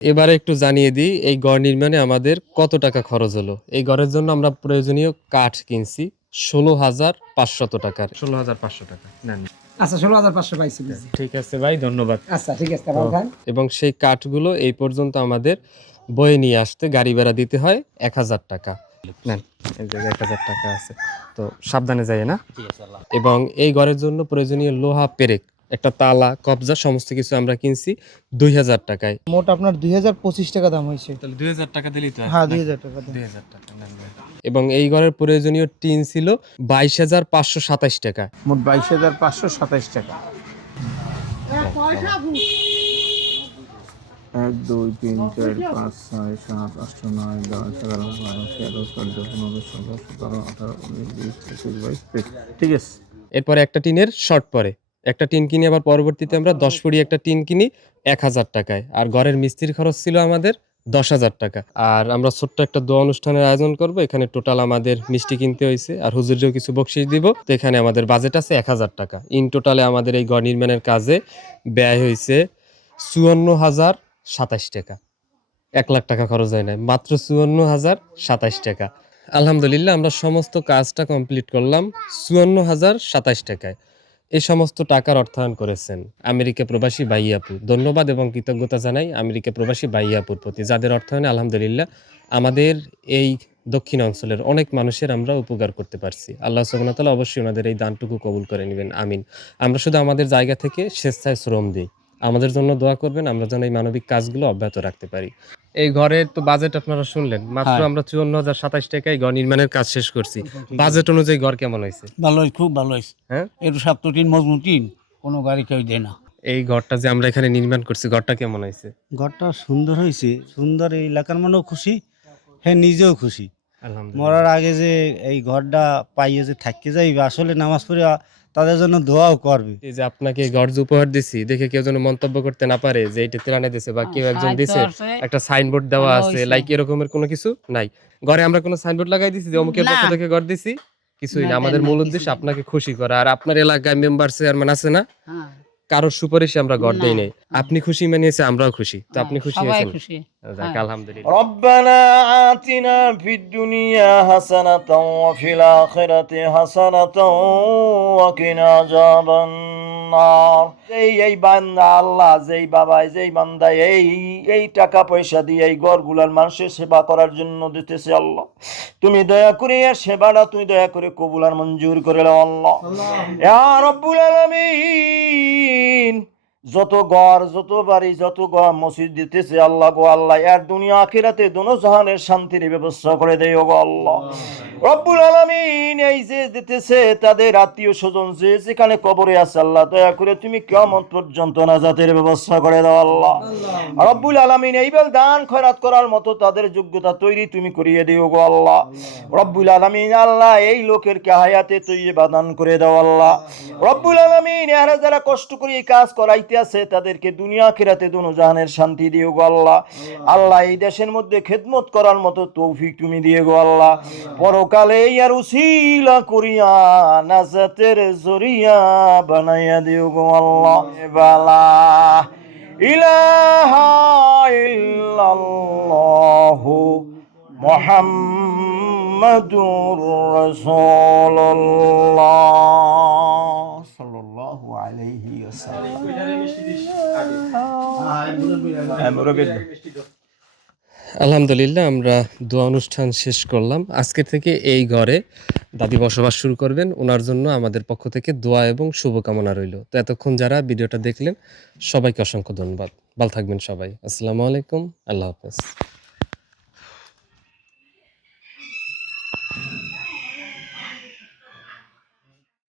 এবারে একটু জানিয়ে দিই এই ঘর নির্মাণে আমাদের কত টাকা খরচ হলো। এই ঘরের জন্য আমরা প্রয়োজনীয় কাঠ কিনছি ১৬,৫০০ টাকার। ১৬,৫০০ টাকা নেন। আচ্ছা ১৬,৫০০ পাইছি। ঠিক আছে ভাই, ধন্যবাদ। আচ্ছা ঠিক আছে, ভালো থাকেন। এবং সেই কাঠগুলো এই পর্যন্ত আমাদের বয়ে নিয়ে আসতে গাড়ি ভাড়া দিতে হয় ১,০০০ টাকা। নেন, এই জায়গায় ১,০০০ টাকা আছে। তো সাবধানে যাই না। এবং এই ঘরের জন্য প্রয়োজনীয় লোহা পেরেক, একটা তালা, কবজা সমস্ত কিছু আমরা কিনছি ২,০০০ টাকায়। মোট আপনার ২,০২৫ টাকা দাম হয়েছে। তাহলে ২,০০০ টাকা দিলেই তো। হ্যাঁ ২,০০০ টাকা। ২,০০০ টাকা নেন ভাই। এবং এই ঘরের প্রয়োজনীয় টিন ছিল ২২,৫২৭ টাকা। মোট ২২,৫২৭ টাকা। ১ ২ ৩ ৪ ৫ ৬ ৭ ৮ ৯ ১০ ১১ ১২ ১৩ ১৪ ১৫ ১৬ ১৭ ১৮ ১৯ ২০ ২১ ২২ ঠিক আছে। এরপরে একটা টিনের শর্ট পড়ে। একটা টিন কিনি, আবার পরবর্তীতে আমরা ১০ ফুটি একটা টিন কিনি ১,০০০ টাকায়। আর ঘরের মিস্ত্রির খরচ ছিল আমাদের ১০,০০০ টাকা। আর আমরা ছোট্ট একটা দোয়া অনুষ্ঠানের আয়োজন করব। এখানে টোটাল আমাদের মিষ্টি কিনতে হইছে, আর হুজুরেও কিছু বকশিশ দিব। তো এখানে আমাদের বাজেট আছে ১,০০০ টাকা। ইন টোটালে আমাদের এই ঘর নির্মাণের কাজে ব্যয় হইছে ৫৪,০২৭ টাকা। ১,০০,০০০ টাকা খরচ হয় নাই, মাত্র ৫৪,০২৭ টাকা। আলহামদুলিল্লাহ আমরা সমস্ত কাজটা কমপ্লিট করলাম ৫৪,০২৭ টাকায়। এই সমস্ত টাকার অর্থায়ন করেছেন আমেরিকা প্রবাসী ভাইয়াপু। ধন্যবাদ এবং কৃতজ্ঞতা জানাই আমেরিকা প্রবাসী ভাইয়াপুর প্রতি, যাদের অর্থায়নে আলহামদুলিল্লাহ আমাদের এই দক্ষিণ অঞ্চলের অনেক মানুষের আমরা উপকার করতে পারছি। আল্লাহ সুবহানাহু ওয়া তাআলা অবশ্যই ওনাদের এই দানটুকু কবুল করে নেবেন, আমিন। আমরা শুধু আমাদের জায়গা থেকে স্বেচ্ছায় শ্রম দিই। আমাদের জন্য দোয়া করবেন, আমরা যেন এই মানবিক কাজগুলো অব্যাহত রাখতে পারি। এই ঘরের তো বাজেট আপনারা শুনলেন, মাত্র আমরা ৫৪,০২৭ টাকায় ঘর নির্মাণের কাজ শেষ করছি। বাজেট অনুযায়ী ঘর কেমন হয়েছে? ভালো হয়েছে, খুব ভালো হয়েছে। হ্যাঁ, একটু শক্ত টিন, মজবুত টিন, কোনো গাড়ি কেউ দেয় না। এই ঘরটা যে আমরা এখানে নির্মাণ করছি, ঘরটা কেমন হয়েছে? ঘরটা সুন্দর হয়েছে, সুন্দর। এই এলাকার মানুষও খুশি, হ্যাঁ নিজেও খুশি। আলহামদুলিল্লাহ। মরার আগে যে এই ঘরটা পাইয়ে যে থাকতে যাইবে, আসলে নামাজ পড়ে তাদের জন্য দোয়াও করবে। এই যে আপনাকে এই ঘর যে উপহার দিছি, দেখে কেউ যেন মন্তব্য করতে না পারে যে এইটা তেরানে দিছে বা কেউ একজন দিছে, একটা সাইনবোর্ড দেওয়া আছে, লাইক এরকমের কোনো কিছু নাই। ঘরে আমরা কোনো সাইনবোর্ড লাগাই দিছি যে অমুকের পক্ষ থেকে ঘর দিছি? কিছুই না। আমাদের মূল উদ্দেশ্য আপনাকে খুশি করা। আর আপনার এলাকায় মেম্বার চেয়ারম্যান আছে না, কারোর সুপারিশে আমরা ঘর দেই নাই। আপনি খুশি মানিয়েছে, আমরাও খুশি। তো আপনি খুশি হয়েছেন? যাক আলহামদুলিল্লাহ। ربنا آتنا في الدنيا حسنة وفي الآخرة حسنة وقنا عذاب النار। এই বান্দা আল্লাহ, যেই বাবা, যেই বান্দা এই টাকা পয়সা দিয়ে এই ঘরগুলার মানুষের সেবা করার জন্য দিতেছে আল্লাহ, তুমি দয়া করে এর সেবাটা তুমি দয়া করে কবুল আর মঞ্জুর করে নাও আল্লাহ। ইয়া রব্বুল আলামিন, যত ঘর, যত বাড়ি, যত মসজিদ দিতেছে আল্লাহ গো আল্লাহ, এর দুনিয়া আখিরাতে দোনো জাহানের শান্তির ব্যবস্থা করে দেও গো আল্লাহ। রব্বুল আলামিন, এই যে দিতেছে তাদের আত্মীয় স্বজন যে যেখানে কবরে আছে আল্লাহ, দয়া করে তুমি কিয়ামত পর্যন্ত নাজাতের ব্যবস্থা করে দাও আল্লাহ। রব্বুল আলামিন, এইবার দান খয়রাত করার মতো তাদের যোগ্যতা তৈরি তুমি করিয়ে দিও গো আল্লাহ। রব্বুল আলামিন, আল্লাহ এই লোকের কে হায়াতে তৈয়বা দান করে দাও আল্লাহ। রব্বুল আলামিন, এরা যারা কষ্ট করে এই কাজ করাইতে আছে তাদেরকে দুনিয়া আখিরাতে দোনো জাহানের শান্তি দিও গো আল্লাহ। আল্লাহ এই দেশের মধ্যে খেদমত করার মতো তৌফিক তুমি দিয়ে গো আল্লাহ। পরকালে ইয়ার উসিলা করিয়া নাজাতের জরিয়া বানাইয়া দিও গো আল্লাহ। বালা ইলাহা ইল্লাল্লাহু মুহাম্মাদুর রাসূলুল্লাহ সাল্লাল্লাহু আলাইহি ওয়াসাল্লাম। আলহামদুলিল্লাহ আমরা দোয়া অনুষ্ঠান শেষ করলাম। আজকে থেকে এই ঘরে দাদি বসবাস শুরু করবেন। ওনার জন্য আমাদের পক্ষ থেকে দোয়া এবং শুভকামনা রইল। তো এতক্ষণ যারা ভিডিওটা দেখলেন সবাইকে অসংখ্য ধন্যবাদ। ভালো থাকবেন সবাই। আসসালামু আলাইকুম, আল্লাহ হাফেজ।